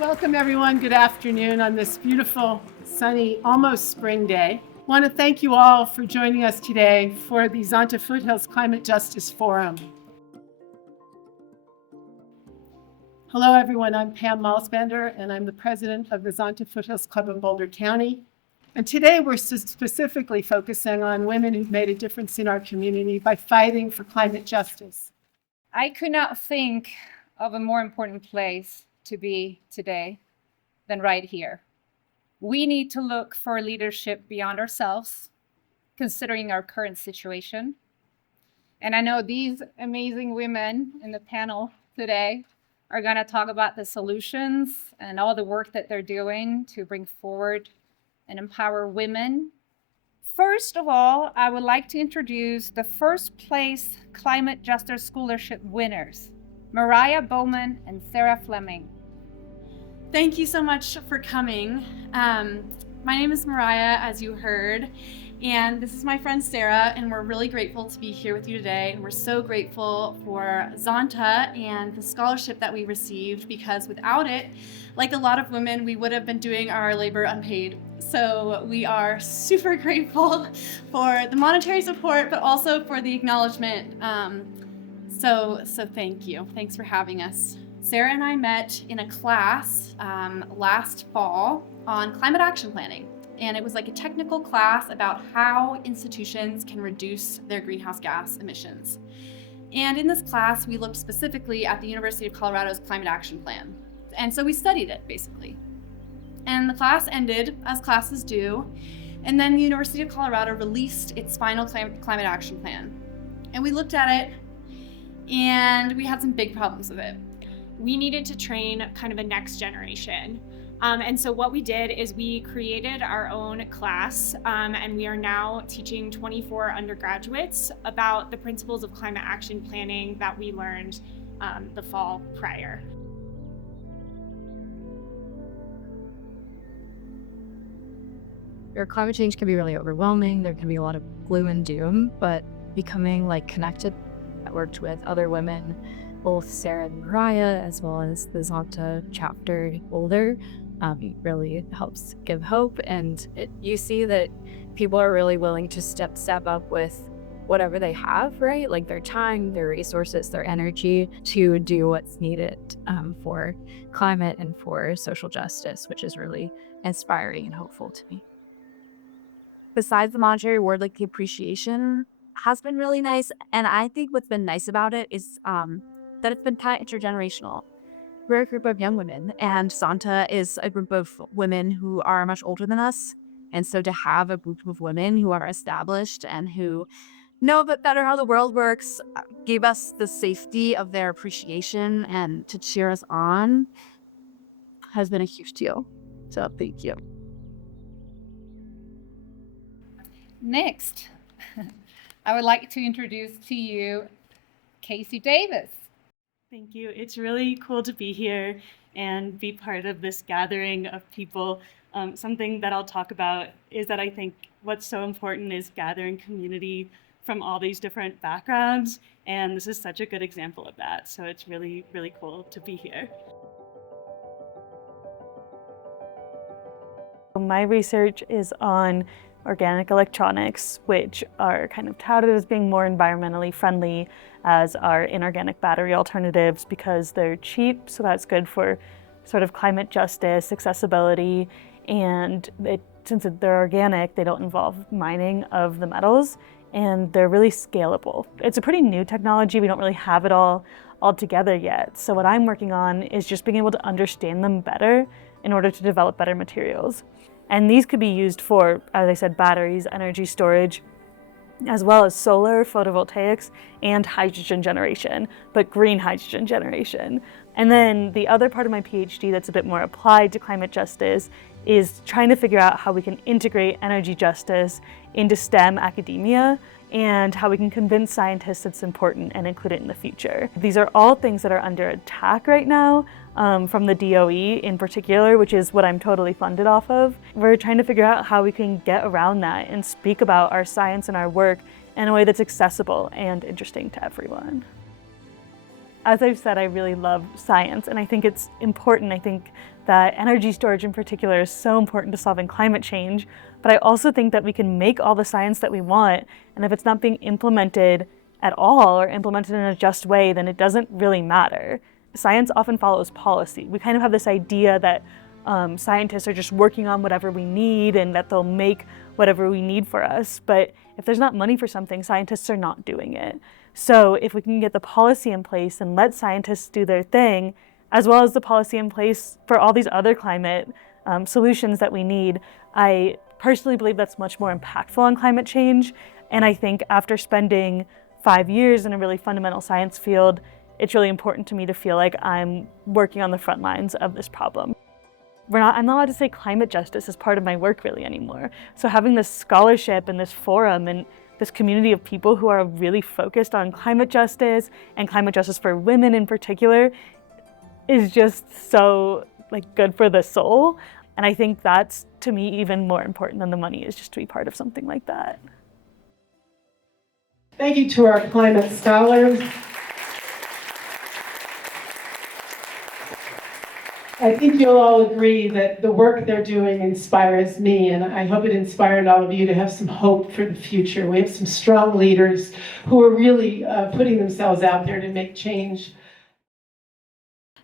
Welcome everyone, good afternoon on this beautiful, sunny, almost spring day. I want to thank you all for joining us today for the Zonta Foothills Climate Justice Forum. Hello everyone, I'm Pam Malsbender and I'm the president of the Zonta Foothills Club of Boulder County. And today we're specifically focusing on women who've made a difference in our community by fighting for climate justice. I could not think of a more important place to be today than right here. We need to look for leadership beyond ourselves, considering our current situation. And I know these amazing women in the panel today are going to talk about the solutions and all the work that they're doing to bring forward and empower women. First of all, I would like to introduce the first place Climate Justice Scholarship winners, Mariah Bowman and Sarah Fleming. Thank you so much for coming. My name is Mariah, as you heard, and this is my friend Sarah, and we're really grateful to be here with you today. And we're so grateful for Zonta and the scholarship that we received, because without it, like a lot of women, we would have been doing our labor unpaid. So we are super grateful for the monetary support, but also for the acknowledgement. So thank you. Thanks for having us. Sarah and I met in a class last fall on climate action planning. And it was like a technical class about how institutions can reduce their greenhouse gas emissions. And in this class, we looked specifically at the University of Colorado's climate action plan. And so we studied it, basically. And the class ended, as classes do, and then the University of Colorado released its final climate action plan. And we looked at it, and we had some big problems with it. We needed to train kind of a next generation. And so what we did is we created our own class, and we are now teaching 24 undergraduates about the principles of climate action planning that we learned the fall prior. Your climate change can be really overwhelming. There can be a lot of gloom and doom, but becoming connected, I worked with other women, both Sarah and Mariah, as well as the Zonta chapter Boulder, really helps give hope. And you see that people are really willing to step up with whatever they have, right? Like their time, their resources, their energy to do what's needed for climate and for social justice, which is really inspiring and hopeful to me. Besides the monetary reward, the appreciation has been really nice. And I think what's been nice about it is that it's been kind of intergenerational. We're a group of young women, and Zonta is a group of women who are much older than us. And so to have a group of women who are established and who know a bit better how the world works, gave us the safety of their appreciation and to cheer us on has been a huge deal. So thank you. Next, I would like to introduce to you Casey Davis. Thank you. It's really cool to be here and be part of this gathering of people. Something that I'll talk about is that I think what's so important is gathering community from all these different backgrounds, and this is such a good example of that. So it's really, really cool to be here. My research is on organic electronics, which are kind of touted as being more environmentally friendly as are inorganic battery alternatives because they're cheap, so that's good for sort of climate justice, accessibility, and since they're organic, they don't involve mining of the metals, and they're really scalable. It's a pretty new technology. We don't really have it all together yet. So what I'm working on is just being able to understand them better in order to develop better materials. And these could be used for, as I said, batteries, energy storage, as well as solar, photovoltaics, and hydrogen generation, but green hydrogen generation. And then the other part of my PhD that's a bit more applied to climate justice is trying to figure out how we can integrate energy justice into STEM academia and how we can convince scientists it's important and include it in the future. These are all things that are under attack right now from the DOE in particular, which is what I'm totally funded off of. We're trying to figure out how we can get around that and speak about our science and our work in a way that's accessible and interesting to everyone. As I've said, I really love science, and I think it's important. I think that energy storage in particular is so important to solving climate change, but I also think that we can make all the science that we want, and if it's not being implemented at all or implemented in a just way, then it doesn't really matter. Science often follows policy. We kind of have this idea that scientists are just working on whatever we need and that they'll make whatever we need for us, but if there's not money for something, scientists are not doing it. So if we can get the policy in place and let scientists do their thing, as well as the policy in place for all these other climate solutions that we need, I personally believe that's much more impactful on climate change. And I think after spending 5 years in a really fundamental science field, it's really important to me to feel like I'm working on the front lines of this problem. I'm not allowed to say climate justice is part of my work really anymore. So having this scholarship and this forum and this community of people who are really focused on climate justice and climate justice for women in particular is just so good for the soul. And I think that's, to me, even more important than the money is just to be part of something like that. Thank you to our climate scholars. I think you'll all agree that the work they're doing inspires me, and I hope it inspired all of you to have some hope for the future. We have some strong leaders who are really putting themselves out there to make change.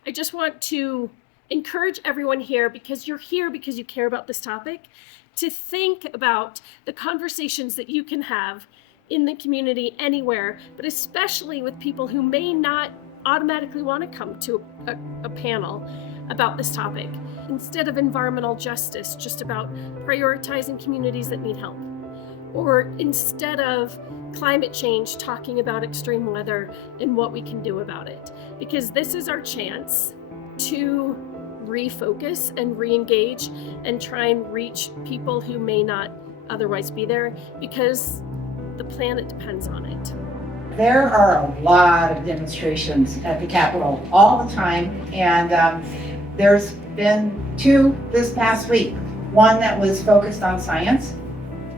I just want to encourage everyone here, because you're here because you care about this topic, to think about the conversations that you can have in the community anywhere, but especially with people who may not automatically want to come to a panel about this topic. Instead of environmental justice, just about prioritizing communities that need help. Or instead of climate change, talking about extreme weather and what we can do about it. Because this is our chance to refocus and re-engage and try and reach people who may not otherwise be there, because the planet depends on it. There are a lot of demonstrations at the Capitol all the time, and there's been 2 this past week. One that was focused on science,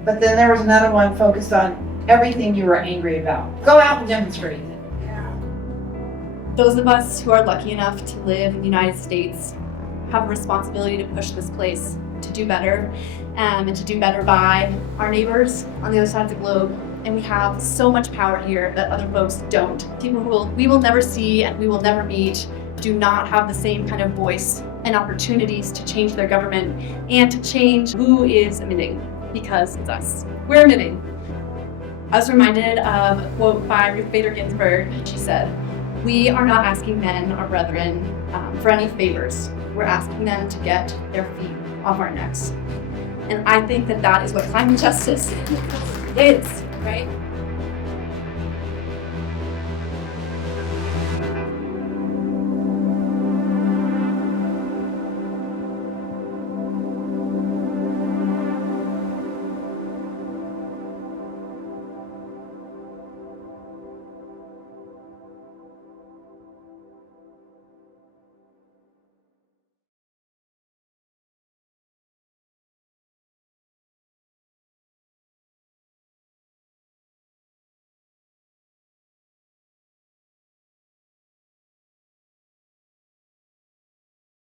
but then there was another one focused on everything you were angry about. Go out and demonstrate. Those of us who are lucky enough to live in the United States have a responsibility to push this place to do better, and to do better by our neighbors on the other side of the globe. And we have so much power here that other folks don't. People who we will never see and we will never meet do not have the same kind of voice and opportunities to change their government and to change who is emitting, because it's us. We're emitting. I was reminded of a quote by Ruth Bader Ginsburg. She said, "We are not asking men, our brethren, for any favors. We're asking them to get their feet off our necks." And I think that that is what climate justice is, right?